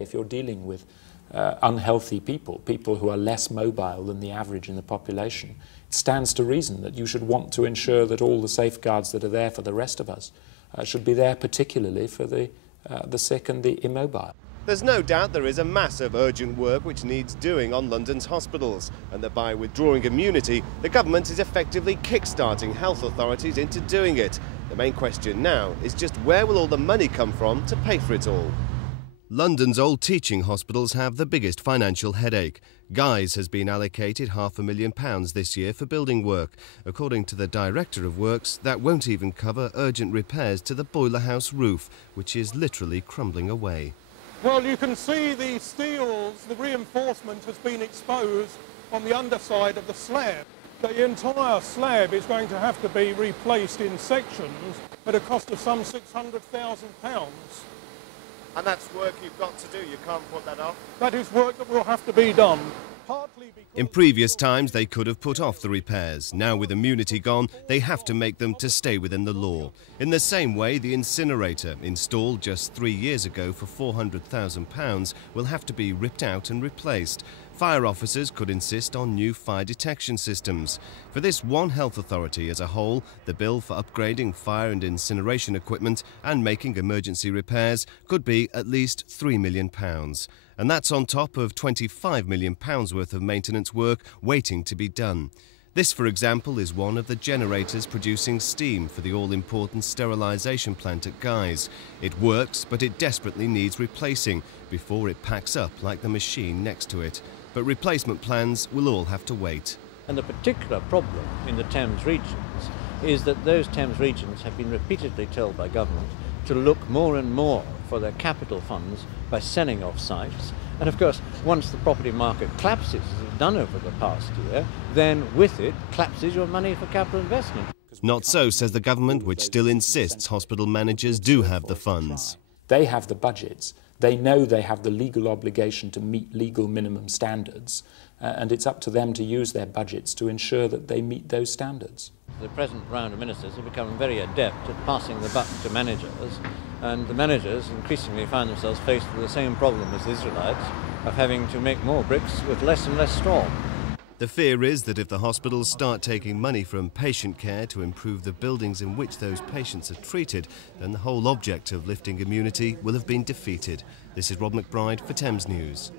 If you're dealing with unhealthy people, people who are less mobile than the average in the population, it stands to reason that you should want to ensure that all the safeguards that are there for the rest of us should be there, particularly for the sick and the immobile. There's no doubt there is a mass of urgent work which needs doing on London's hospitals, and that by withdrawing immunity, the government is effectively kick-starting health authorities into doing it. The main question now is just where will all the money come from to pay for it all? London's old teaching hospitals have the biggest financial headache. Guy's has been allocated £500,000 this year for building work. According to the Director of Works, that won't even cover urgent repairs to the boiler house roof, which is literally crumbling away. Well, you can see the steels, the reinforcement has been exposed on the underside of the slab. The entire slab is going to have to be replaced in sections at a cost of some £600,000. And that's work you've got to do, you can't put that off? That is work that will have to be done. In previous times they could have put off the repairs. Now with immunity gone, they have to make them to stay within the law. In the same way, the incinerator, installed just 3 years ago for £400,000, will have to be ripped out and replaced. Fire officers could insist on new fire detection systems. For this one health authority as a whole, the bill for upgrading fire and incineration equipment and making emergency repairs could be at least £3 million. And that's on top of £25 million worth of maintenance work waiting to be done. This, for example, is one of the generators producing steam for the all-important sterilisation plant at Guy's. It works, but it desperately needs replacing before it packs up like the machine next to it. But replacement plans will all have to wait. And the particular problem in the Thames regions is that those Thames regions have been repeatedly told by government to look more and more for their capital funds by selling off sites. And of course, once the property market collapses, as it's done over the past year, then with it collapses your money for capital investment. Not so, says the government, which still insists hospital managers do have the funds. They have the budgets. They know they have the legal obligation to meet legal minimum standards, and it's up to them to use their budgets to ensure that they meet those standards. The present round of ministers have become very adept at passing the buck to managers, and the managers increasingly find themselves faced with the same problem as the Israelites of having to make more bricks with less and less straw. The fear is that if the hospitals start taking money from patient care to improve the buildings in which those patients are treated, then the whole object of lifting immunity will have been defeated. This is Rob McBride for Thames News.